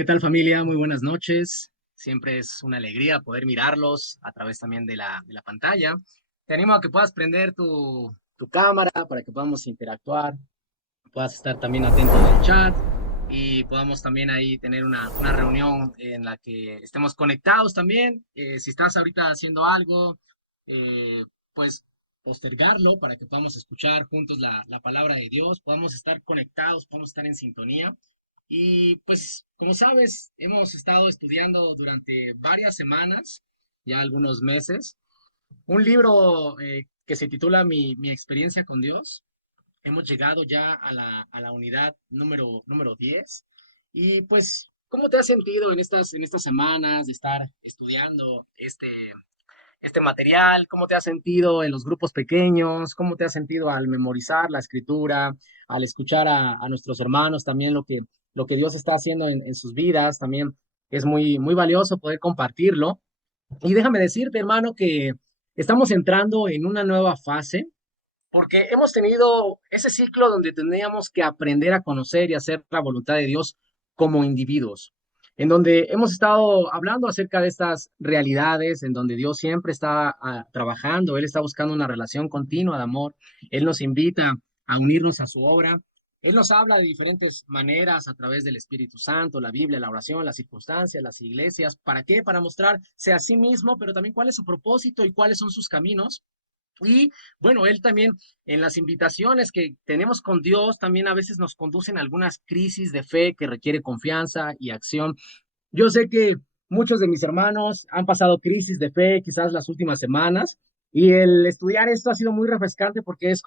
¿Qué tal, familia? Muy buenas noches. Siempre es una alegría poder mirarlos a través también de la pantalla. Te animo a que puedas prender tu cámara para que podamos interactuar, puedas estar también atento del chat y podamos también ahí tener una reunión en la que estemos conectados también. Si estás ahorita haciendo algo, pues postergarlo para que podamos escuchar juntos la palabra de Dios, podamos estar conectados, podamos estar en sintonía. Y pues, como sabes, hemos estado estudiando durante varias semanas, ya algunos meses, un libro que se titula Mi experiencia con Dios. Hemos llegado ya a la unidad número 10. Y pues, ¿cómo te has sentido en estas semanas de estar estudiando este material? ¿Cómo te has sentido en los grupos pequeños? ¿Cómo te has sentido al memorizar la escritura, al escuchar a nuestros hermanos también lo que Dios está haciendo en sus vidas? También es muy, muy valioso poder compartirlo. Y déjame decirte, hermano, que estamos entrando en una nueva fase porque hemos tenido ese ciclo donde teníamos que aprender a conocer y hacer la voluntad de Dios como individuos, en donde hemos estado hablando acerca de estas realidades, en donde Dios siempre está trabajando, Él está buscando una relación continua de amor, Él nos invita a unirnos a su obra, Él nos habla de diferentes maneras a través del Espíritu Santo, la Biblia, la oración, las circunstancias, las iglesias. ¿Para qué? Para mostrarse a sí mismo, pero también cuál es su propósito y cuáles son sus caminos. Y bueno, él también en las invitaciones que tenemos con Dios, también a veces nos conducen a algunas crisis de fe que requiere confianza y acción. Yo sé que muchos de mis hermanos han pasado crisis de fe quizás las últimas semanas y el estudiar esto ha sido muy refrescante porque es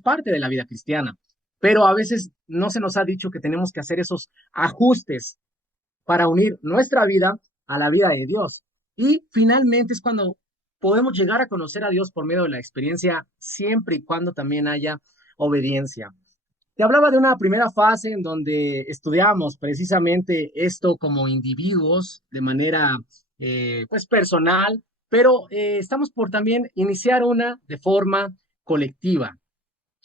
parte de la vida cristiana. Pero a veces no se nos ha dicho que tenemos que hacer esos ajustes para unir nuestra vida a la vida de Dios. Y finalmente es cuando podemos llegar a conocer a Dios por medio de la experiencia, siempre y cuando también haya obediencia. Te hablaba de una primera fase en donde estudiamos precisamente esto como individuos de manera pues personal, pero estamos por también iniciar una de forma colectiva.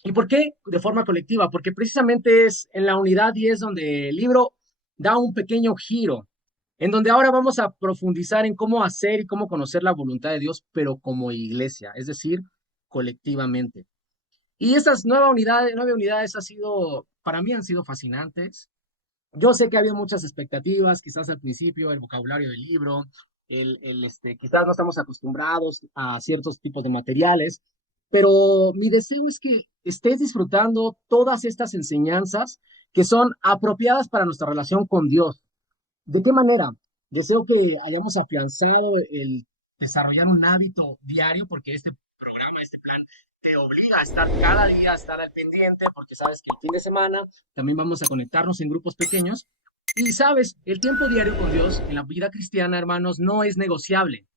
¿Y por qué de forma colectiva? Porque precisamente es en la unidad 10 donde el libro da un pequeño giro, en donde ahora vamos a profundizar en cómo hacer y cómo conocer la voluntad de Dios, pero como iglesia, es decir, colectivamente. Y estas nueve unidades para mí han sido fascinantes. Yo sé que ha habido muchas expectativas, quizás al principio, el vocabulario del libro, quizás no estamos acostumbrados a ciertos tipos de materiales, pero mi deseo es que estés disfrutando todas estas enseñanzas que son apropiadas para nuestra relación con Dios. ¿De qué manera? Deseo que hayamos afianzado el desarrollar un hábito diario, porque este programa, este plan, te obliga a estar cada día, a estar al pendiente, porque sabes que el fin de semana también vamos a conectarnos en grupos pequeños. Y sabes, el tiempo diario con Dios en la vida cristiana, hermanos, no es negociable.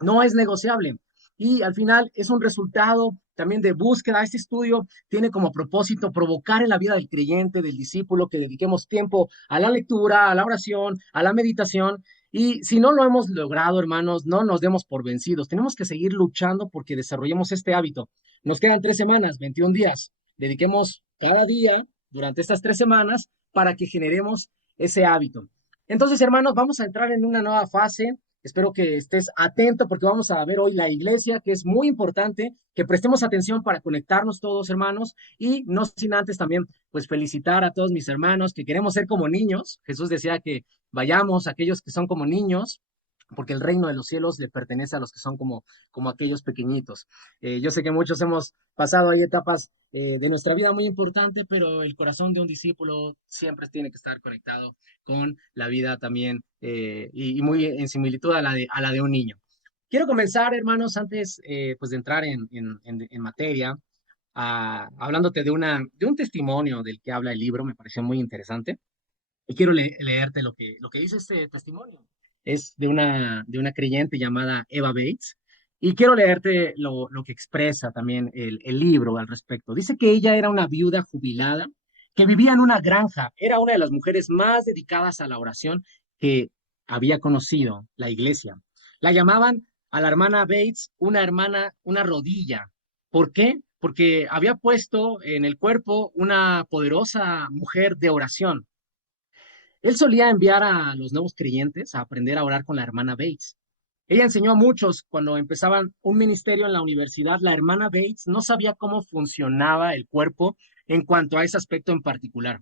No es negociable. Y al final es un resultado también de búsqueda. Este estudio tiene como propósito provocar en la vida del creyente, del discípulo, que dediquemos tiempo a la lectura, a la oración, a la meditación. Y si no lo hemos logrado, hermanos, no nos demos por vencidos. Tenemos que seguir luchando porque desarrollemos este hábito. Nos quedan 3 semanas, 21 días. Dediquemos cada día durante estas 3 semanas para que generemos ese hábito. Entonces, hermanos, vamos a entrar en una nueva fase. Espero que estés atento porque vamos a ver hoy la iglesia, que es muy importante, que prestemos atención para conectarnos todos, hermanos, y no sin antes también, pues felicitar a todos mis hermanos que queremos ser como niños. Jesús decía que vayamos a aquellos que son como niños, porque el reino de los cielos le pertenece a los que son como aquellos pequeñitos. Yo sé que muchos hemos pasado ahí etapas de nuestra vida muy importante, pero el corazón de un discípulo siempre tiene que estar conectado con la vida también y muy en similitud a la de un niño. Quiero comenzar, hermanos, antes pues de entrar en materia, hablándote de un testimonio del que habla el libro. Me pareció muy interesante. Y quiero leerte lo que dice este testimonio. Es de una creyente llamada Eva Bates. Y quiero leerte lo que expresa también el libro al respecto. Dice que ella era una viuda jubilada que vivía en una granja. Era una de las mujeres más dedicadas a la oración que había conocido la iglesia. La llamaban a la hermana Bates una hermana, una rodilla. ¿Por qué? Porque había puesto en el cuerpo una poderosa mujer de oración. Él solía enviar a los nuevos creyentes a aprender a orar con la hermana Bates. Ella enseñó a muchos cuando empezaban un ministerio en la universidad. La hermana Bates no sabía cómo funcionaba el cuerpo en cuanto a ese aspecto en particular.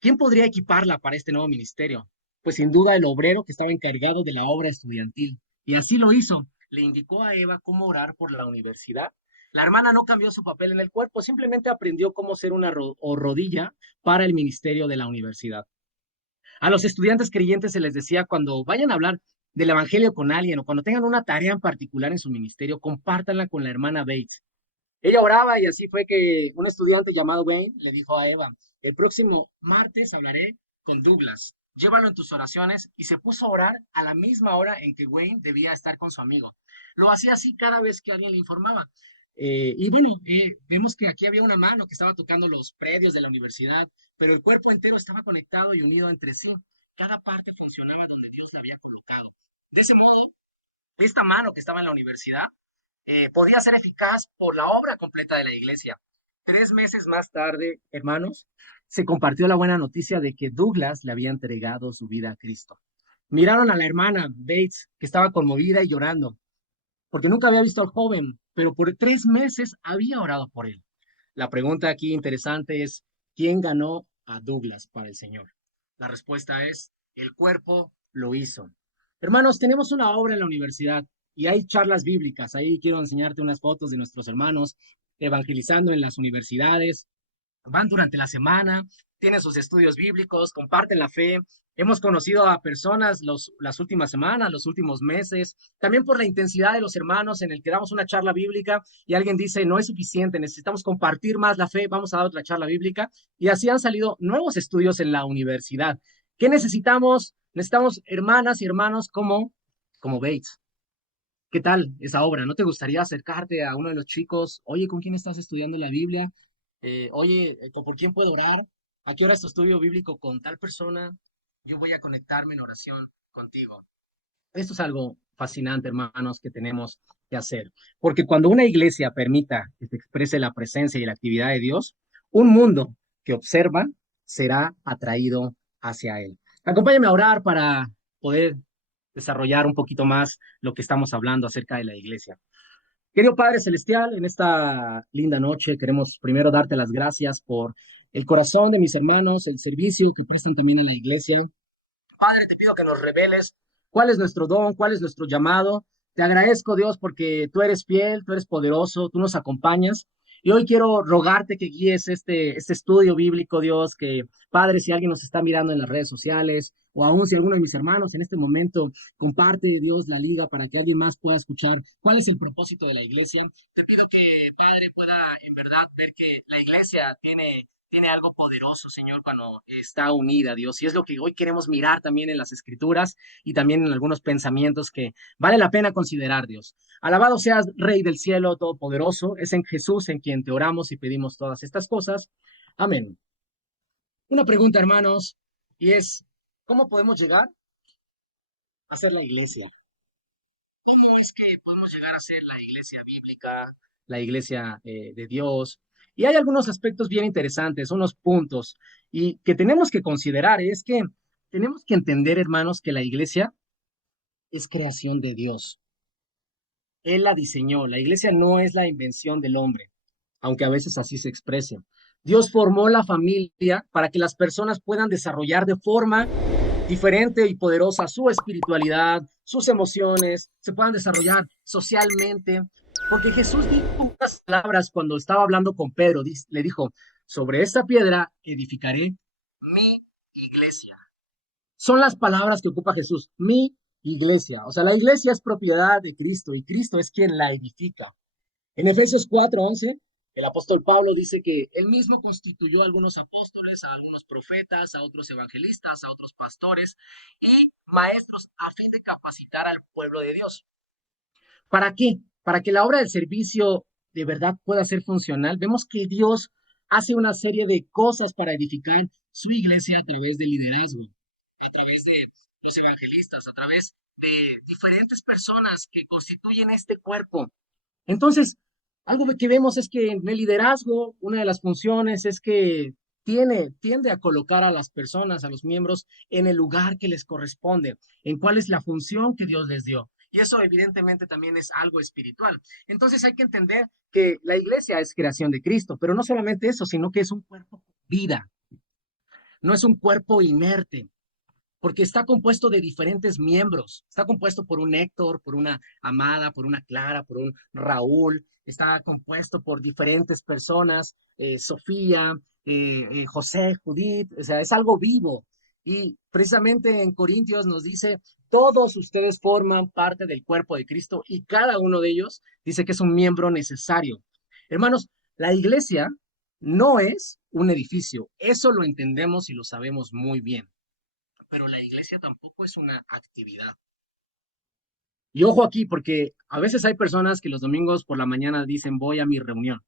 ¿Quién podría equiparla para este nuevo ministerio? Pues sin duda el obrero que estaba encargado de la obra estudiantil. Y así lo hizo. Le indicó a Eva cómo orar por la universidad. La hermana no cambió su papel en el cuerpo, simplemente aprendió cómo ser una rodilla para el ministerio de la universidad. A los estudiantes creyentes se les decía cuando vayan a hablar del evangelio con alguien o cuando tengan una tarea en particular en su ministerio, compártanla con la hermana Bates. Ella oraba y así fue que un estudiante llamado Wayne le dijo a Eva, el próximo martes hablaré con Douglas, llévalo en tus oraciones y se puso a orar a la misma hora en que Wayne debía estar con su amigo. Lo hacía así cada vez que alguien le informaba. Y bueno, vemos que aquí había una mano que estaba tocando los predios de la universidad, pero el cuerpo entero estaba conectado y unido entre sí. Cada parte funcionaba donde Dios la había colocado. De ese modo, esta mano que estaba en la universidad podía ser eficaz por la obra completa de la iglesia. 3 meses más tarde, hermanos, se compartió la buena noticia de que Douglas le había entregado su vida a Cristo. Miraron a la hermana Bates, que estaba conmovida y llorando, porque nunca había visto al joven, pero por 3 meses había orado por él. La pregunta aquí interesante es, ¿quién ganó a Douglas para el Señor? La respuesta es, el cuerpo lo hizo. Hermanos, tenemos una obra en la universidad y hay charlas bíblicas. Ahí quiero enseñarte unas fotos de nuestros hermanos evangelizando en las universidades. Van durante la semana, tienen sus estudios bíblicos, comparten la fe. Hemos conocido a personas las últimas semanas, los últimos meses, también por la intensidad de los hermanos en el que damos una charla bíblica y alguien dice, no es suficiente, necesitamos compartir más la fe, vamos a dar otra charla bíblica. Y así han salido nuevos estudios en la universidad. ¿Qué necesitamos? Necesitamos hermanas y hermanos como Bates. ¿Qué tal esa obra? ¿No te gustaría acercarte a uno de los chicos? Oye, ¿con quién estás estudiando la Biblia? Oye, ¿por quién puedo orar? ¿A qué hora es tu estudio bíblico con tal persona? Yo voy a conectarme en oración contigo. Esto es algo fascinante, hermanos, que tenemos que hacer. Porque cuando una iglesia permita que se exprese la presencia y la actividad de Dios, un mundo que observa será atraído hacia él. Acompáñame a orar para poder desarrollar un poquito más lo que estamos hablando acerca de la iglesia. Querido Padre Celestial, en esta linda noche queremos primero darte las gracias por el corazón de mis hermanos, el servicio que prestan también a la iglesia. Padre, te pido que nos reveles cuál es nuestro don, cuál es nuestro llamado. Te agradezco, Dios, porque tú eres fiel, tú eres poderoso, tú nos acompañas. Y hoy quiero rogarte que guíes este estudio bíblico, Dios, que Padre, si alguien nos está mirando en las redes sociales, o aún si alguno de mis hermanos en este momento comparte, Dios, la liga para que alguien más pueda escuchar cuál es el propósito de la iglesia. Te pido que, Padre, pueda en verdad ver que la iglesia tiene algo poderoso, Señor, cuando está unida, Dios. Y es lo que hoy queremos mirar también en las escrituras y también en algunos pensamientos que vale la pena considerar, Dios. Alabado seas, Rey del cielo todopoderoso. Es en Jesús en quien te oramos y pedimos todas estas cosas. Amén. Una pregunta, hermanos, y es, ¿cómo podemos llegar a ser la iglesia? ¿Cómo es que podemos llegar a ser la iglesia bíblica, la iglesia de Dios? Y hay algunos aspectos bien interesantes, unos puntos, y que tenemos que considerar, es que tenemos que entender, hermanos, que la iglesia es creación de Dios. Él la diseñó, la iglesia no es la invención del hombre, aunque a veces así se exprese. Dios formó la familia para que las personas puedan desarrollar de forma diferente y poderosa su espiritualidad, sus emociones, se puedan desarrollar socialmente. Porque Jesús dijo unas palabras cuando estaba hablando con Pedro, le dijo, sobre esta piedra edificaré mi iglesia. Son las palabras que ocupa Jesús, mi iglesia. O sea, la iglesia es propiedad de Cristo y Cristo es quien la edifica. En Efesios 4:11, el apóstol Pablo dice que él mismo constituyó a algunos apóstoles, a algunos profetas, a otros evangelistas, a otros pastores y maestros a fin de capacitar al pueblo de Dios. ¿Para qué? Para que la obra del servicio de verdad pueda ser funcional. Vemos que Dios hace una serie de cosas para edificar su iglesia a través del liderazgo, a través de los evangelistas, a través de diferentes personas que constituyen este cuerpo. Entonces, algo que vemos es que en el liderazgo, una de las funciones es que tiende a colocar a las personas, a los miembros, en el lugar que les corresponde, en cuál es la función que Dios les dio. Y eso evidentemente también es algo espiritual. Entonces hay que entender que la iglesia es creación de Cristo, pero no solamente eso, sino que es un cuerpo con vida, no es un cuerpo inerte, porque está compuesto de diferentes miembros. Está compuesto por un Héctor, por una Amada, por una Clara, por un Raúl. Está compuesto por diferentes personas, Sofía, José, Judith. O sea, es algo vivo. Y precisamente en Corintios nos dice, todos ustedes forman parte del cuerpo de Cristo y cada uno de ellos dice que es un miembro necesario. Hermanos, la iglesia no es un edificio. Eso lo entendemos y lo sabemos muy bien, pero la iglesia tampoco es una actividad. Y ojo aquí, porque a veces hay personas que los domingos por la mañana dicen voy a mi reunión.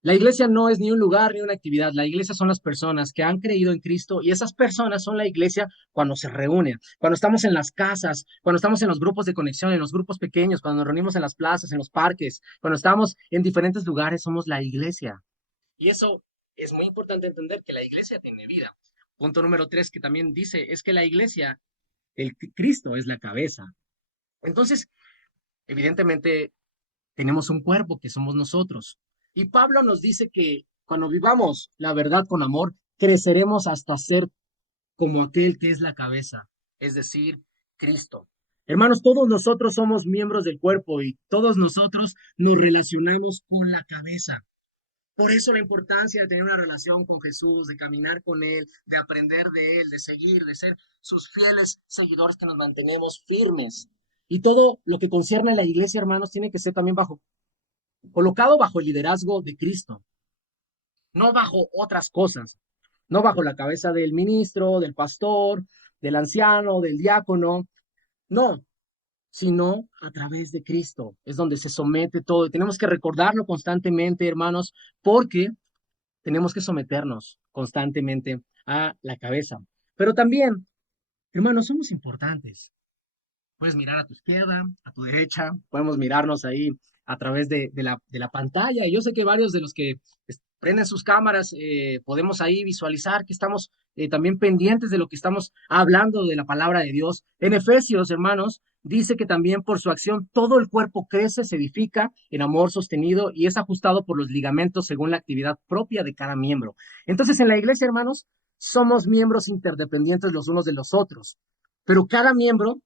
La iglesia no es ni un lugar ni una actividad. La iglesia son las personas que han creído en Cristo y esas personas son la iglesia cuando se reúnen, cuando estamos en las casas, cuando estamos en los grupos de conexión, en los grupos pequeños, cuando nos reunimos en las plazas, en los parques, cuando estamos en diferentes lugares, somos la iglesia. Y eso es muy importante entender que la iglesia tiene vida. Punto número 3 que también dice es que la iglesia, el Cristo es la cabeza. Entonces, evidentemente, tenemos un cuerpo que somos nosotros. Y Pablo nos dice que cuando vivamos la verdad con amor, creceremos hasta ser como aquel que es la cabeza, es decir, Cristo. Hermanos, todos nosotros somos miembros del cuerpo y todos nosotros nos relacionamos con la cabeza. Por eso la importancia de tener una relación con Jesús, de caminar con Él, de aprender de Él, de seguir, de ser sus fieles seguidores que nos mantenemos firmes. Y todo lo que concierne a la iglesia, hermanos, tiene que ser también colocado bajo el liderazgo de Cristo, no bajo otras cosas, no bajo la cabeza del ministro, del pastor, del anciano, del diácono, no, sino a través de Cristo. Es donde se somete todo. Y tenemos que recordarlo constantemente, hermanos, porque tenemos que someternos constantemente a la cabeza. Pero también, hermanos, somos importantes. Puedes mirar a tu izquierda, a tu derecha, podemos mirarnos ahí a través de la pantalla. Y yo sé que varios de los que prenden sus cámaras, podemos ahí visualizar que estamos también pendientes de lo que estamos hablando de la palabra de Dios. En Efesios, hermanos, dice que también por su acción todo el cuerpo crece, se edifica en amor sostenido y es ajustado por los ligamentos según la actividad propia de cada miembro. Entonces, en la iglesia, hermanos, somos miembros interdependientes los unos de los otros, pero cada miembro,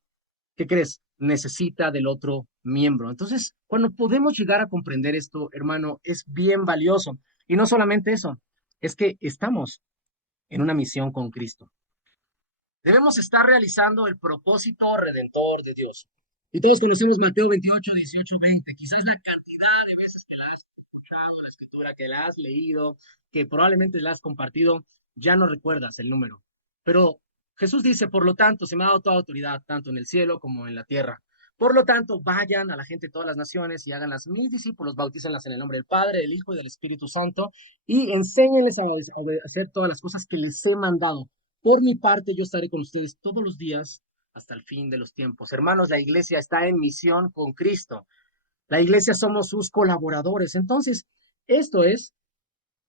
¿qué crees? Necesita del otro miembro. Entonces, cuando podemos llegar a comprender esto, hermano, es bien valioso. Y no solamente eso, es que estamos en una misión con Cristo. Debemos estar realizando el propósito redentor de Dios. Y todos conocemos Mateo 28, 18, 20. Quizás la cantidad de veces que la has escuchado, la escritura, que la has leído, que probablemente la has compartido, ya no recuerdas el número. Pero Jesús dice, por lo tanto, se me ha dado toda autoridad, tanto en el cielo como en la tierra. Por lo tanto, vayan a la gente de todas las naciones y háganlas mis discípulos, bautícenlas en el nombre del Padre, del Hijo y del Espíritu Santo, y enséñenles a hacer todas las cosas que les he mandado. Por mi parte, yo estaré con ustedes todos los días hasta el fin de los tiempos. Hermanos, la iglesia está en misión con Cristo. La iglesia somos sus colaboradores. Entonces, esto es,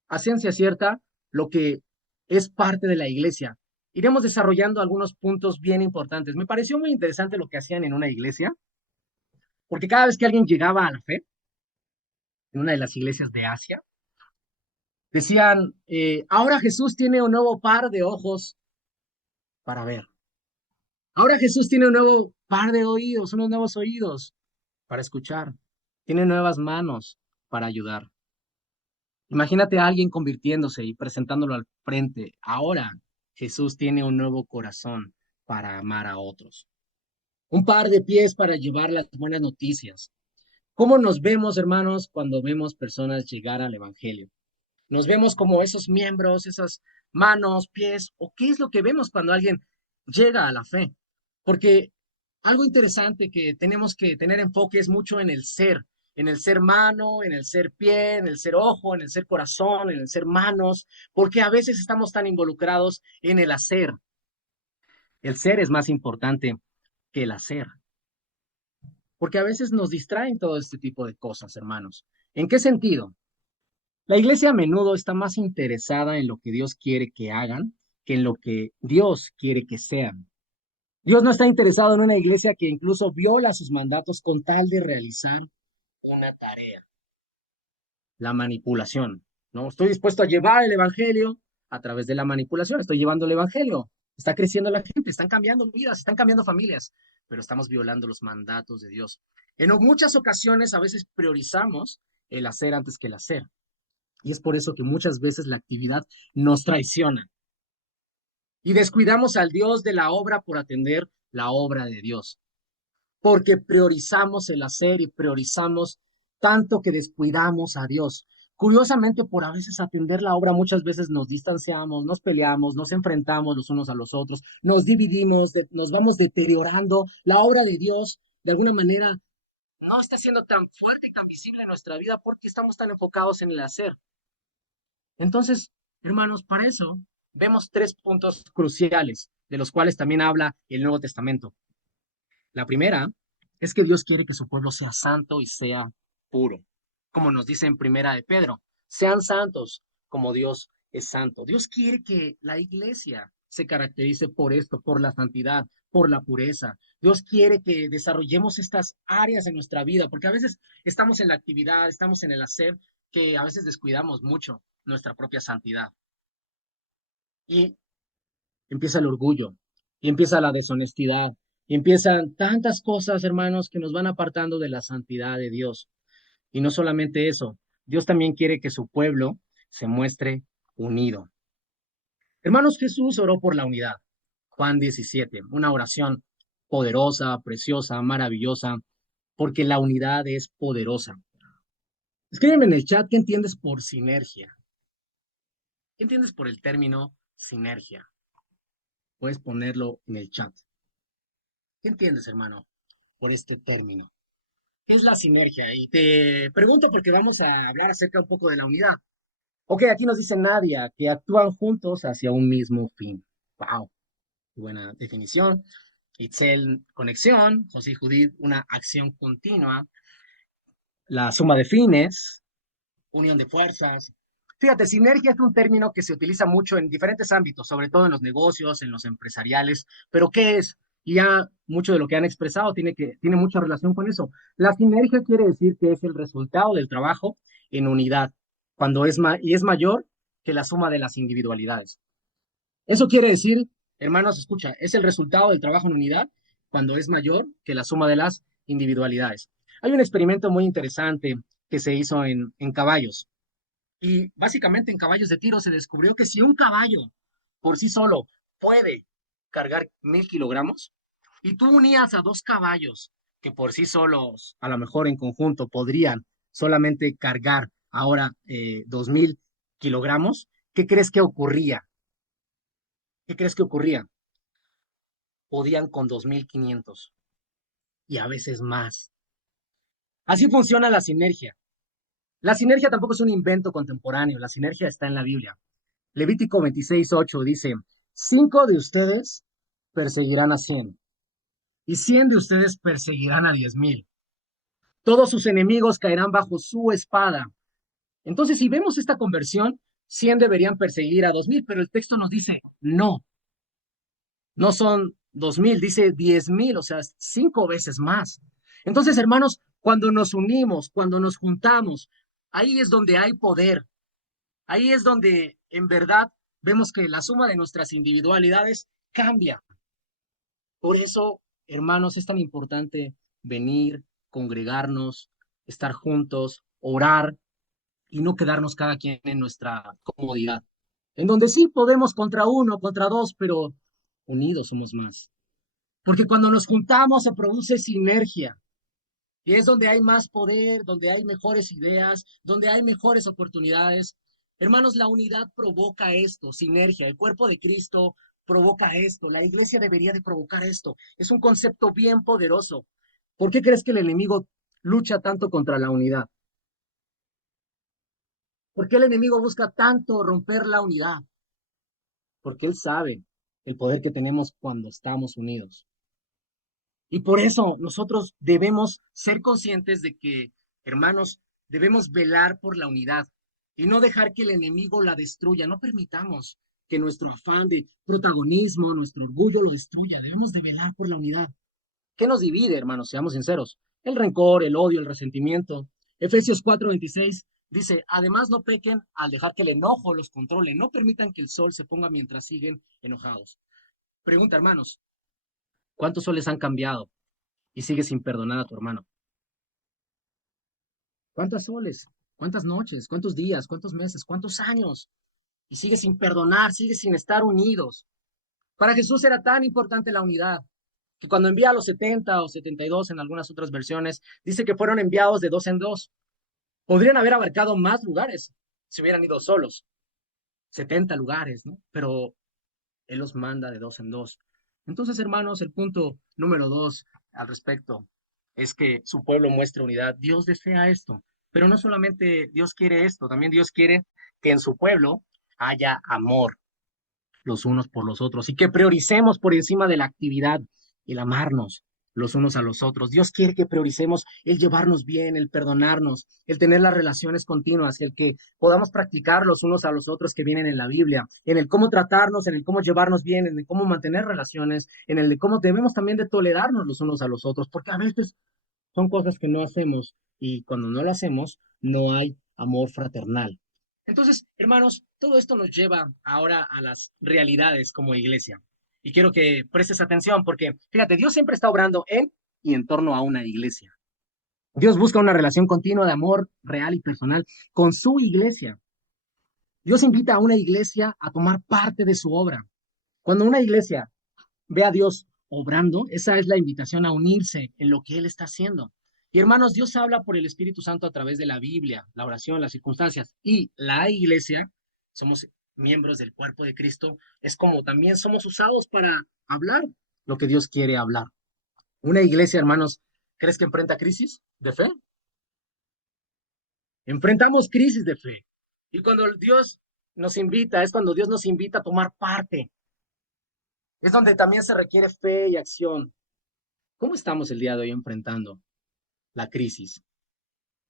a ciencia cierta, lo que es parte de la iglesia. Iremos desarrollando algunos puntos bien importantes. Me pareció muy interesante lo que hacían en una iglesia, porque cada vez que alguien llegaba a la fe, en una de las iglesias de Asia, decían, ahora Jesús tiene un nuevo par de ojos para ver. Ahora Jesús tiene un nuevo par de oídos, unos nuevos oídos para escuchar. Tiene nuevas manos para ayudar. Imagínate a alguien convirtiéndose y presentándolo al frente. Ahora Jesús tiene un nuevo corazón para amar a otros. Un par de pies para llevar las buenas noticias. ¿Cómo nos vemos, hermanos, cuando vemos personas llegar al Evangelio? Nos vemos como esos miembros, esas manos, pies, o qué es lo que vemos cuando alguien llega a la fe. Porque algo interesante que tenemos que tener enfoque es mucho en el ser mano, en el ser pie, en el ser ojo, en el ser corazón, en el ser manos, porque a veces estamos tan involucrados en el hacer. El ser es más importante que el hacer, porque a veces nos distraen todo este tipo de cosas, hermanos. ¿En qué sentido? La iglesia a menudo está más interesada en lo que Dios quiere que hagan que en lo que Dios quiere que sean. Dios no está interesado en una iglesia que incluso viola sus mandatos con tal de realizar una tarea. La manipulación, ¿no? Estoy dispuesto a llevar el evangelio a través de la manipulación, estoy llevando el evangelio. Está creciendo la gente, están cambiando vidas, están cambiando familias, pero estamos violando los mandatos de Dios. En muchas ocasiones, a veces priorizamos el hacer antes que el hacer. Y es por eso que muchas veces la actividad nos traiciona. Y descuidamos al Dios de la obra por atender la obra de Dios. Porque priorizamos el hacer y priorizamos tanto que descuidamos a Dios. Curiosamente, por a veces atender la obra, muchas veces nos distanciamos, nos peleamos, nos enfrentamos los unos a los otros, nos dividimos, nos vamos deteriorando. La obra de Dios, de alguna manera, no está siendo tan fuerte y tan visible en nuestra vida porque estamos tan enfocados en el hacer. Entonces, hermanos, para eso vemos tres puntos cruciales, de los cuales también habla el Nuevo Testamento. La primera es que Dios quiere que su pueblo sea santo y sea puro, como nos dice en Primera de Pedro, sean santos como Dios es santo. Dios quiere que la iglesia se caracterice por esto, por la santidad, por la pureza. Dios quiere que desarrollemos estas áreas en nuestra vida, porque a veces estamos en la actividad, estamos en el hacer, que a veces descuidamos mucho nuestra propia santidad. Y empieza el orgullo, y empieza la deshonestidad, y empiezan tantas cosas, hermanos, que nos van apartando de la santidad de Dios. Y no solamente eso, Dios también quiere que su pueblo se muestre unido. Hermanos, Jesús oró por la unidad. Juan 17, una oración poderosa, preciosa, maravillosa, porque la unidad es poderosa. Escríbeme en el chat qué entiendes por sinergia. ¿Qué entiendes por el término sinergia? Puedes ponerlo en el chat. ¿Qué entiendes, hermano, por este término? ¿Qué es la sinergia? Y te pregunto porque vamos a hablar acerca un poco de la unidad. Ok, aquí nos dice Nadia que actúan juntos hacia un mismo fin. Wow, buena definición. Itzel, conexión. José y Judith, una acción continua. La suma de fines, unión de fuerzas. Fíjate, sinergia es un término que se utiliza mucho en diferentes ámbitos, sobre todo en los negocios, en los empresariales. Pero ¿qué es? Y ya mucho de lo que han expresado tiene mucha relación con eso. La sinergia quiere decir que es el resultado del trabajo en unidad, cuando y es mayor que la suma de las individualidades. Eso quiere decir, hermanos, escucha, es el resultado del trabajo en unidad cuando es mayor que la suma de las individualidades. Hay un experimento muy interesante que se hizo en caballos. Y básicamente en caballos de tiro se descubrió que si un caballo por sí solo puede cargar 1000 kilogramos y tú unías a dos caballos que por sí solos, a lo mejor en conjunto, podrían solamente cargar ahora 2000 kilogramos, ¿qué crees que ocurría? ¿Qué crees que ocurría? Podían con 2500 y a veces más. Así funciona la sinergia. La sinergia tampoco es un invento contemporáneo, la sinergia está en la Biblia. Levítico 26:8 dice, 5 de ustedes perseguirán a 100 y 100 de ustedes perseguirán a 10,000. Todos sus enemigos caerán bajo su espada. Entonces, si vemos esta conversión, 100 deberían perseguir a 2000, pero el texto nos dice, no, no son 2000, dice 10,000, o sea, 5 veces más. Entonces, hermanos, cuando nos unimos, cuando nos juntamos, ahí es donde hay poder, ahí es donde en verdad vemos que la suma de nuestras individualidades cambia. Por eso, hermanos, es tan importante venir, congregarnos, estar juntos, orar y no quedarnos cada quien en nuestra comodidad. En donde sí podemos contra uno, contra dos, pero unidos somos más. Porque cuando nos juntamos se produce sinergia. Y es donde hay más poder, donde hay mejores ideas, donde hay mejores oportunidades. Hermanos, la unidad provoca esto, sinergia. El cuerpo de Cristo provoca esto. La iglesia debería de provocar esto. Es un concepto bien poderoso. ¿Por qué crees que el enemigo lucha tanto contra la unidad? ¿Por qué el enemigo busca tanto romper la unidad? Porque él sabe el poder que tenemos cuando estamos unidos. Y por eso nosotros debemos ser conscientes de que, hermanos, debemos velar por la unidad. y no dejar que el enemigo la destruya. No permitamos que nuestro afán de protagonismo, nuestro orgullo lo destruya. Debemos de velar por la unidad. ¿Qué nos divide, hermanos? Seamos sinceros. El rencor, el odio, el resentimiento. Efesios 4:26 dice, además no pequen al dejar que el enojo los controle. No permitan que el sol se ponga mientras siguen enojados. Pregunta, hermanos, ¿cuántos soles han cambiado y sigues sin perdonar a tu hermano? ¿Cuántas soles? ¿Cuántas noches? ¿Cuántos días? ¿Cuántos meses? ¿Cuántos años? Y sigues sin perdonar, sigues sin estar unidos. Para Jesús era tan importante la unidad que cuando envía a los 70 o 72 en algunas otras versiones, dice que fueron enviados de dos en dos. Podrían haber abarcado más lugares si hubieran ido solos, 70 lugares, ¿no? Pero Él los manda de dos en dos. Entonces, hermanos, el punto número dos al respecto es que su pueblo muestre unidad. Dios desea esto, pero no solamente Dios quiere esto, también Dios quiere que en su pueblo haya amor los unos por los otros y que prioricemos por encima de la actividad el amarnos los unos a los otros. Dios quiere que prioricemos el llevarnos bien, el perdonarnos, el tener las relaciones continuas, el que podamos practicar los unos a los otros que vienen en la Biblia, en el cómo tratarnos, en el cómo llevarnos bien, en el cómo mantener relaciones, en el de cómo debemos también de tolerarnos los unos a los otros, porque a veces son cosas que no hacemos y cuando no lo hacemos no hay amor fraternal. Entonces, hermanos, todo esto nos lleva ahora a las realidades como iglesia. Y quiero que prestes atención porque, fíjate, Dios siempre está obrando en y en torno a una iglesia. Dios busca una relación continua de amor real y personal con su iglesia. Dios invita a una iglesia a tomar parte de su obra. Cuando una iglesia ve a Dios obrando, esa es la invitación a unirse en lo que Él está haciendo. Y hermanos, Dios habla por el Espíritu Santo a través de la Biblia, la oración, las circunstancias. Y la iglesia, somos miembros del cuerpo de Cristo, es como también somos usados para hablar lo que Dios quiere hablar. Una iglesia, hermanos, ¿crees que enfrenta crisis de fe? Enfrentamos crisis de fe. Y cuando Dios nos invita, es cuando Dios nos invita a tomar parte. Es donde también se requiere fe y acción. ¿Cómo estamos el día de hoy enfrentando la crisis?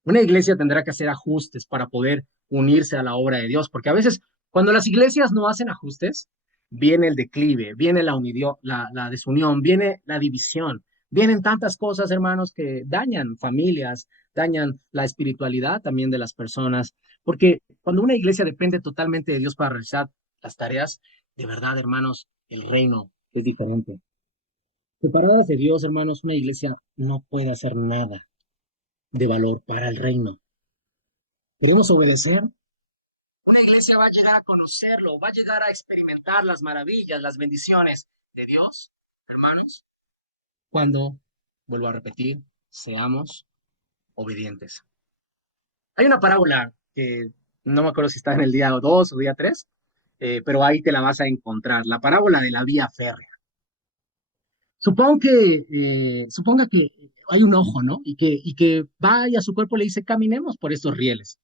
Una iglesia tendrá que hacer ajustes para poder unirse a la obra de Dios, porque a veces cuando las iglesias no hacen ajustes, viene el declive, viene la desunión, viene la división, vienen tantas cosas, hermanos, que dañan familias, dañan la espiritualidad también de las personas, porque cuando una iglesia depende totalmente de Dios para realizar las tareas, de verdad, hermanos, el reino es diferente. Separadas de Dios, hermanos, una iglesia no puede hacer nada de valor para el reino. ¿Queremos obedecer? Una iglesia va a llegar a conocerlo, va a llegar a experimentar las maravillas, las bendiciones de Dios, hermanos, cuando, vuelvo a repetir, seamos obedientes. Hay una parábola que no me acuerdo si está en el día 2 o día 3, pero ahí te la vas a encontrar, la parábola de la vía férrea. Suponga que hay un ojo, ¿no? Y que va y a su cuerpo le dice, caminemos por estos rieles.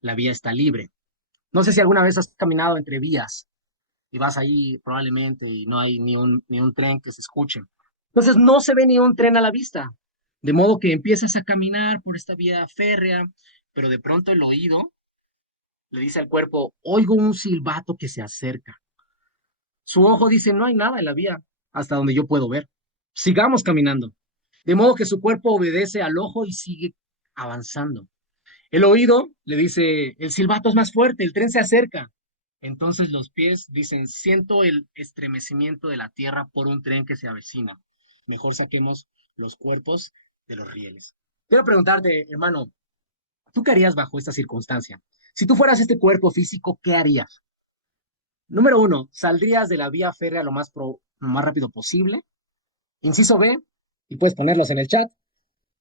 La vía está libre. No sé si alguna vez has caminado entre vías y vas ahí probablemente y no hay ni un tren que se escuche. Entonces no se ve ni un tren a la vista. De modo que empiezas a caminar por esta vía férrea, pero de pronto el oído le dice al cuerpo, oigo un silbato que se acerca. Su ojo dice, no hay nada en la vía hasta donde yo puedo ver. Sigamos caminando. De modo que su cuerpo obedece al ojo y sigue avanzando. El oído le dice, el silbato es más fuerte, el tren se acerca. Entonces los pies dicen, siento el estremecimiento de la tierra por un tren que se avecina. Mejor saquemos los cuerpos de los rieles. Quiero preguntarte, hermano, ¿tú qué harías bajo esta circunstancia? Si tú fueras este cuerpo físico, ¿qué harías? Número uno, ¿saldrías de la vía férrea lo más rápido posible? Inciso B, y puedes ponerlos en el chat.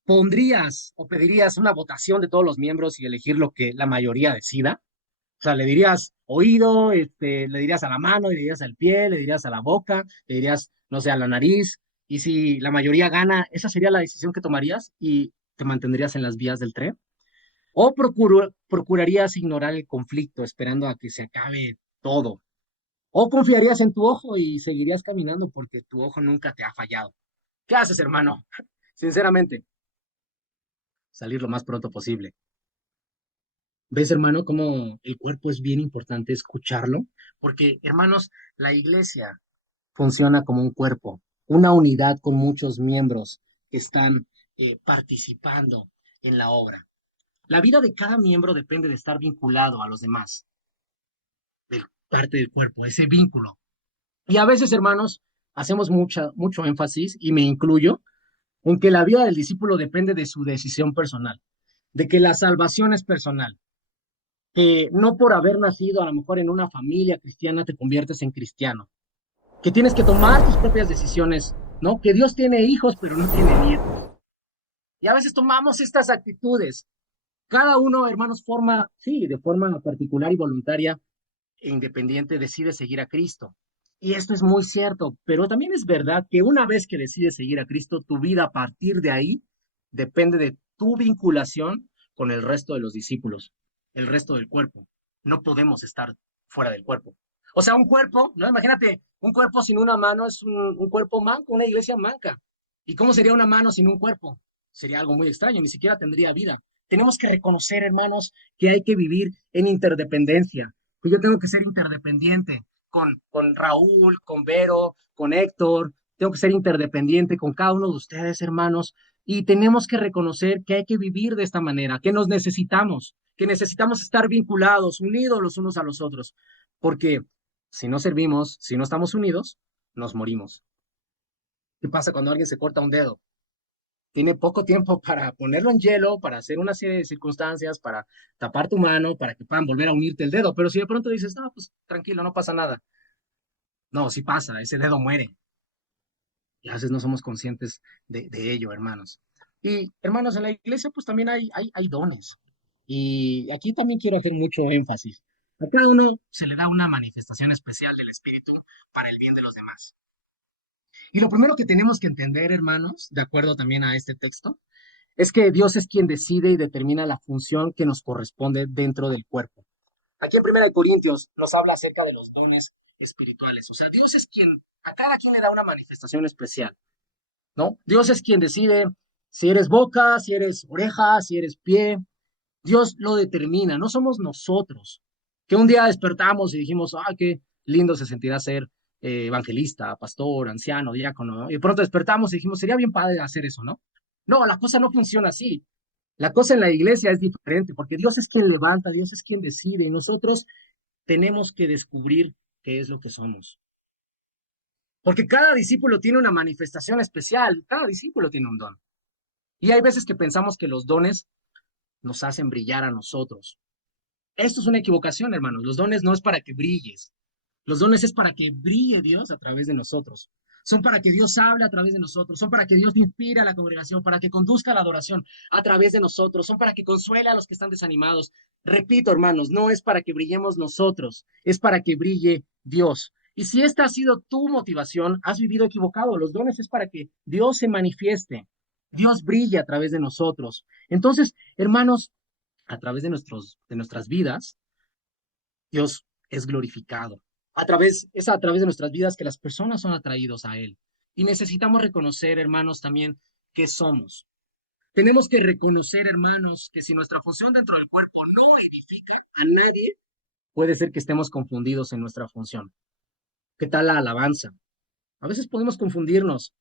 ¿Pondrías o pedirías una votación de todos los miembros y elegir lo que la mayoría decida? O sea, le dirías oído, le dirías a la mano, le dirías al pie, le dirías a la boca, le dirías, no sé, a la nariz. Y si la mayoría gana, ¿esa sería la decisión que tomarías y te mantendrías en las vías del tren? ¿O procurarías ignorar el conflicto esperando a que se acabe todo? ¿O confiarías en tu ojo y seguirías caminando porque tu ojo nunca te ha fallado? ¿Qué haces, hermano? Sinceramente, salir lo más pronto posible. ¿Ves, hermano, cómo el cuerpo es bien importante escucharlo? Porque, hermanos, la iglesia funciona como un cuerpo, una unidad con muchos miembros que están participando en la obra. La vida de cada miembro depende de estar vinculado a los demás, de parte del cuerpo, ese vínculo. Y a veces, hermanos, hacemos mucho énfasis, y me incluyo, en que la vida del discípulo depende de su decisión personal, de que la salvación es personal, que no por haber nacido a lo mejor en una familia cristiana te conviertes en cristiano, que tienes que tomar tus propias decisiones, ¿no? Que Dios tiene hijos, pero no tiene nietos. Y a veces tomamos estas actitudes. Cada uno, hermanos, sí, de forma particular y voluntaria e independiente, decide seguir a Cristo. Y esto es muy cierto, pero también es verdad que una vez que decides seguir a Cristo, tu vida a partir de ahí depende de tu vinculación con el resto de los discípulos, el resto del cuerpo. No podemos estar fuera del cuerpo. O sea, un cuerpo, ¿no? Imagínate, un cuerpo sin una mano es un cuerpo manco, una iglesia manca. ¿Y cómo sería una mano sin un cuerpo? Sería algo muy extraño, ni siquiera tendría vida. Tenemos que reconocer, hermanos, que hay que vivir en interdependencia, que yo tengo que ser interdependiente con Raúl, con Vero, con Héctor, tengo que ser interdependiente con cada uno de ustedes, hermanos, y tenemos que reconocer que hay que vivir de esta manera, que nos necesitamos, que necesitamos estar vinculados, unidos los unos a los otros, porque si no servimos, si no estamos unidos, nos morimos. ¿Qué pasa cuando alguien se corta un dedo? Tiene poco tiempo para ponerlo en hielo, para hacer una serie de circunstancias, para tapar tu mano, para que puedan volver a unirte el dedo. Pero si de pronto dices, no, pues tranquilo, no pasa nada. No, sí pasa, ese dedo muere. Y a veces no somos conscientes de ello, hermanos. Y hermanos, en la iglesia pues también hay dones. Y aquí también quiero hacer mucho énfasis. A cada uno se le da una manifestación especial del Espíritu para el bien de los demás. Y lo primero que tenemos que entender, hermanos, de acuerdo también a este texto, es que Dios es quien decide y determina la función que nos corresponde dentro del cuerpo. Aquí en Primera de Corintios nos habla acerca de los dones espirituales. O sea, Dios es quien, a cada quien le da una manifestación especial, ¿no? Dios es quien decide si eres boca, si eres oreja, si eres pie. Dios lo determina, no somos nosotros. Que un día despertamos y dijimos, ah, qué lindo se sentirá ser evangelista, pastor, anciano, diácono, ¿no? Y de pronto despertamos y dijimos, sería bien padre hacer eso, ¿no? No, la cosa no funciona así. La cosa en la iglesia es diferente, porque Dios es quien levanta, Dios es quien decide, y nosotros tenemos que descubrir qué es lo que somos. Porque cada discípulo tiene una manifestación especial, cada discípulo tiene un don. Y hay veces que pensamos que los dones nos hacen brillar a nosotros. Esto es una equivocación, hermanos. Los dones no es para que brilles. Los dones es para que brille Dios a través de nosotros. Son para que Dios hable a través de nosotros. Son para que Dios inspire a la congregación, para que conduzca la adoración a través de nosotros. Son para que consuele a los que están desanimados. Repito, hermanos, no es para que brillemos nosotros, es para que brille Dios. Y si esta ha sido tu motivación, has vivido equivocado. Los dones es para que Dios se manifieste. Dios brille a través de nosotros. Entonces, hermanos, a través de nuestras vidas, Dios es glorificado. Es a través de nuestras vidas que las personas son atraídos a Él. Y necesitamos reconocer, hermanos, también qué somos. Tenemos que reconocer, hermanos, que si nuestra función dentro del cuerpo no edifica a nadie, puede ser que estemos confundidos en nuestra función. ¿Qué tal la alabanza? A veces podemos confundirnos,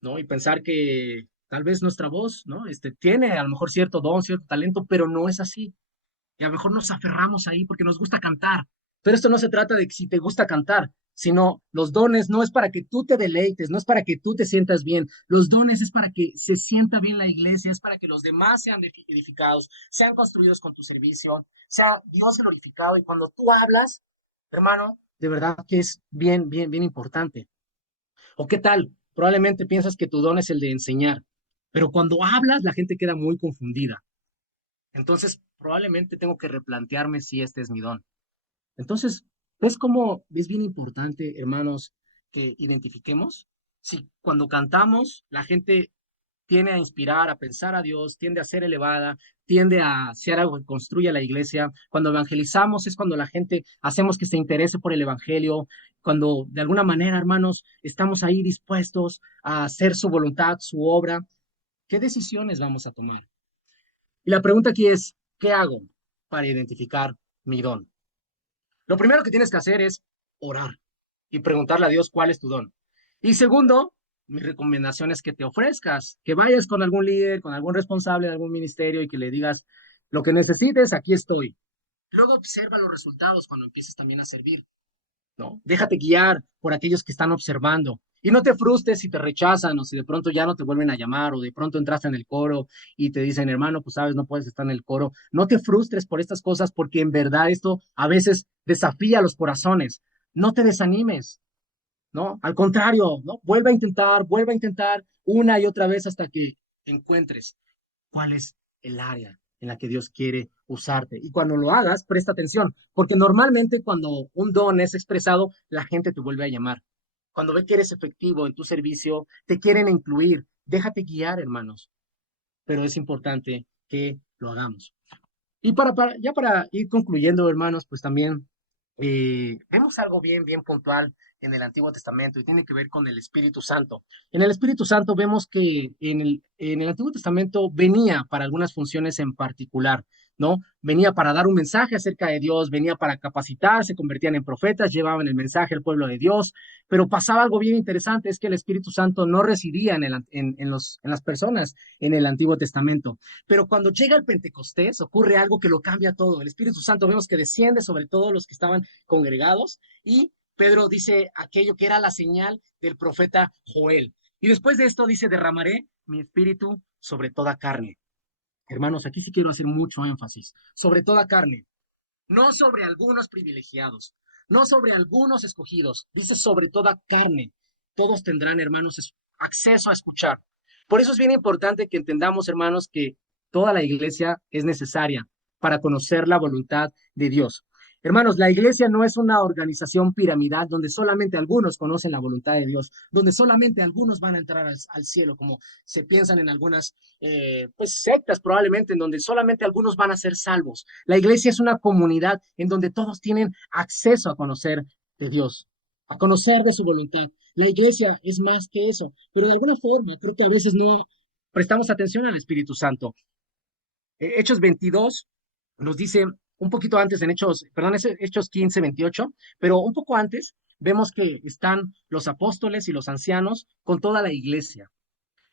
¿no? Y pensar que tal vez nuestra voz, ¿no? Tiene a lo mejor cierto don, cierto talento, pero no es así. Y a lo mejor nos aferramos ahí porque nos gusta cantar. Pero esto no se trata de que si te gusta cantar, sino los dones no es para que tú te deleites, no es para que tú te sientas bien. Los dones es para que se sienta bien la iglesia, es para que los demás sean edificados, sean construidos con tu servicio, sea Dios glorificado. Y cuando tú hablas, hermano, de verdad que es bien, bien, bien importante. ¿O qué tal? Probablemente piensas que tu don es el de enseñar, pero cuando hablas la gente queda muy confundida. Entonces, probablemente tengo que replantearme si este es mi don. Entonces, ¿ves cómo es bien importante, hermanos, que identifiquemos? Si cuando cantamos, la gente tiende a inspirar, a pensar a Dios, tiende a ser elevada, tiende a ser algo que construya la iglesia. Cuando evangelizamos es cuando la gente hacemos que se interese por el evangelio, cuando de alguna manera, hermanos, estamos ahí dispuestos a hacer su voluntad, su obra. ¿Qué decisiones vamos a tomar? Y la pregunta aquí es, ¿qué hago? para identificar mi don? Lo primero que tienes que hacer es orar y preguntarle a Dios cuál es tu don. Y segundo, mi recomendación es que te ofrezcas, que vayas con algún líder, con algún responsable de algún ministerio y que le digas, lo que necesites, aquí estoy. Luego observa los resultados cuando empieces también a servir, ¿no? Déjate guiar por aquellos que están observando. Y no te frustres si te rechazan o si de pronto ya no te vuelven a llamar o de pronto entraste en el coro y te dicen, hermano, pues sabes, no puedes estar en el coro. No te frustres por estas cosas porque en verdad esto a veces desafía los corazones. No te desanimes, ¿no? Al contrario, ¿no? Vuelve a intentar una y otra vez hasta que encuentres cuál es el área en la que Dios quiere usarte. Y cuando lo hagas, presta atención, porque normalmente cuando un don es expresado, la gente te vuelve a llamar. Cuando ve que eres efectivo en tu servicio, te quieren incluir. Déjate guiar, hermanos, pero es importante que lo hagamos. Y ya para ir concluyendo, hermanos, pues también vemos algo bien puntual en el Antiguo Testamento y tiene que ver con el Espíritu Santo. En el Espíritu Santo vemos que en el Antiguo Testamento venía para algunas funciones en particular, ¿no? Venía para dar un mensaje acerca de Dios, venía para capacitar, se convertían en profetas, llevaban el mensaje al pueblo de Dios, pero pasaba algo bien interesante, es que el Espíritu Santo no residía en las personas en el Antiguo Testamento. Pero cuando llega el Pentecostés, ocurre algo que lo cambia todo. El Espíritu Santo vemos que desciende sobre todos los que estaban congregados y Pedro dice aquello que era la señal del profeta Joel. Y después de esto dice, derramaré mi espíritu sobre toda carne. Hermanos, aquí sí quiero hacer mucho énfasis. Sobre toda carne, no sobre algunos privilegiados, no sobre algunos escogidos, dice sobre toda carne. Todos tendrán, hermanos, acceso a escuchar. Por eso es bien importante que entendamos, hermanos, que toda la iglesia es necesaria para conocer la voluntad de Dios. Hermanos, la iglesia no es una organización piramidal donde solamente algunos conocen la voluntad de Dios, donde solamente algunos van a entrar al cielo, como se piensan en algunas pues sectas probablemente, en donde solamente algunos van a ser salvos. La iglesia es una comunidad en donde todos tienen acceso a conocer de Dios, a conocer de su voluntad. La iglesia es más que eso, pero de alguna forma creo que a veces no prestamos atención al Espíritu Santo. Hechos 22 nos dice un poquito antes en Hechos, perdón, es Hechos 15, 28, pero un poco antes vemos que están los apóstoles y los ancianos con toda la iglesia.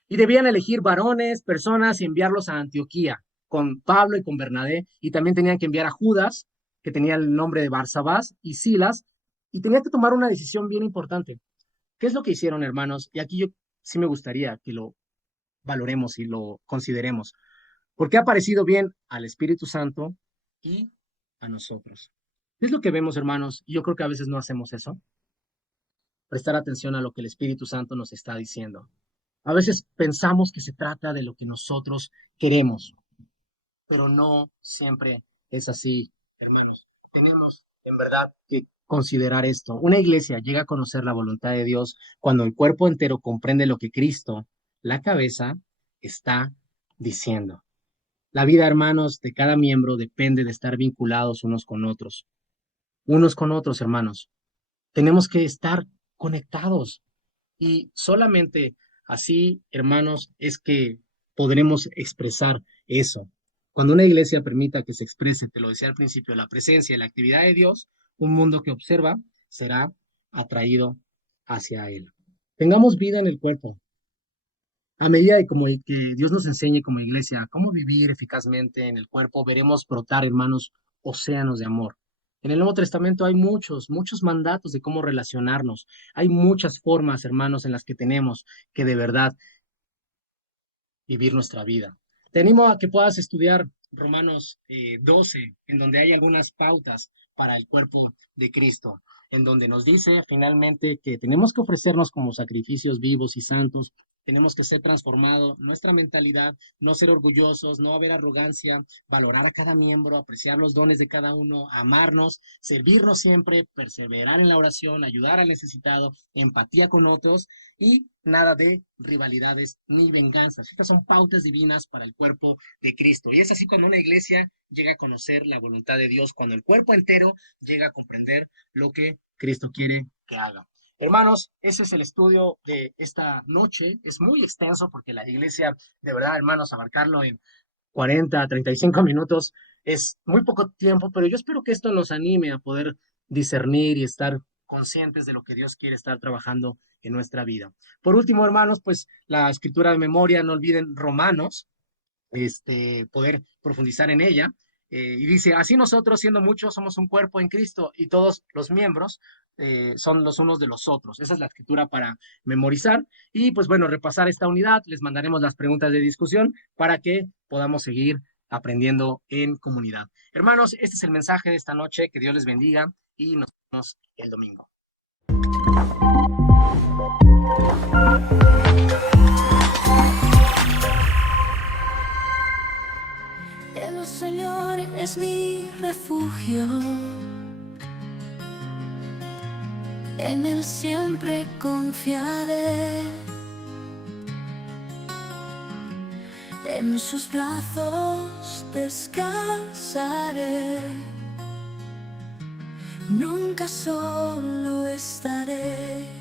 Y debían elegir varones, personas y enviarlos a Antioquía con Pablo y con Bernabé. Y también tenían que enviar a Judas, que tenía el nombre de Barsabás, y Silas. Y tenían que tomar una decisión bien importante. ¿Qué es lo que hicieron, hermanos? Y aquí yo sí me gustaría que lo valoremos y lo consideremos. Porque ha parecido bien al Espíritu Santo y a nosotros. ¿Qué es lo que vemos, hermanos? Y yo creo que a veces no hacemos eso. Prestar atención a lo que el Espíritu Santo nos está diciendo. A veces pensamos que se trata de lo que nosotros queremos, pero no siempre es así, hermanos. Tenemos en verdad que considerar esto. Una iglesia llega a conocer la voluntad de Dios cuando el cuerpo entero comprende lo que Cristo, la cabeza, está diciendo. La vida, hermanos, de cada miembro depende de estar vinculados unos con otros, hermanos. Tenemos que estar conectados. Y solamente así, hermanos, es que podremos expresar eso. Cuando una iglesia permita que se exprese, te lo decía al principio, la presencia y la actividad de Dios, un mundo que observa será atraído hacia él. Tengamos vida en el cuerpo. A medida de como que Dios nos enseñe como iglesia cómo vivir eficazmente en el cuerpo, veremos brotar, hermanos, océanos de amor. En el Nuevo Testamento hay muchos mandatos de cómo relacionarnos. Hay muchas formas, hermanos, en las que tenemos que de verdad vivir nuestra vida. Te animo a que puedas estudiar Romanos 12, en donde hay algunas pautas para el cuerpo de Cristo, en donde nos dice finalmente que tenemos que ofrecernos como sacrificios vivos y santos, tenemos que ser transformados, nuestra mentalidad, no ser orgullosos, no haber arrogancia, valorar a cada miembro, apreciar los dones de cada uno, amarnos, servirnos siempre, perseverar en la oración, ayudar al necesitado, empatía con otros y nada de rivalidades ni venganzas. Estas son pautas divinas para el cuerpo de Cristo. Y es así cuando una iglesia llega a conocer la voluntad de Dios, cuando el cuerpo entero llega a comprender lo que Cristo quiere que haga. Hermanos, ese es el estudio de esta noche. Es muy extenso porque la iglesia, de verdad, hermanos, abarcarlo en 40, 35 minutos Es muy poco tiempo, pero yo espero que esto nos anime a poder discernir y estar conscientes de lo que Dios quiere estar trabajando en nuestra vida. Por último, hermanos, pues la escritura de memoria, no olviden Romanos, poder profundizar en ella. Y dice, así nosotros, siendo muchos, somos un cuerpo en Cristo y todos los miembros son los unos de los otros. Esa es la escritura para memorizar. Y pues bueno, repasar esta unidad, les mandaremos las preguntas de discusión para que podamos seguir aprendiendo en comunidad. Hermanos, este es el mensaje de esta noche. Que Dios les bendiga y nos vemos el domingo. El Señor es mi refugio, en Él siempre confiaré, en sus brazos descansaré, nunca solo estaré.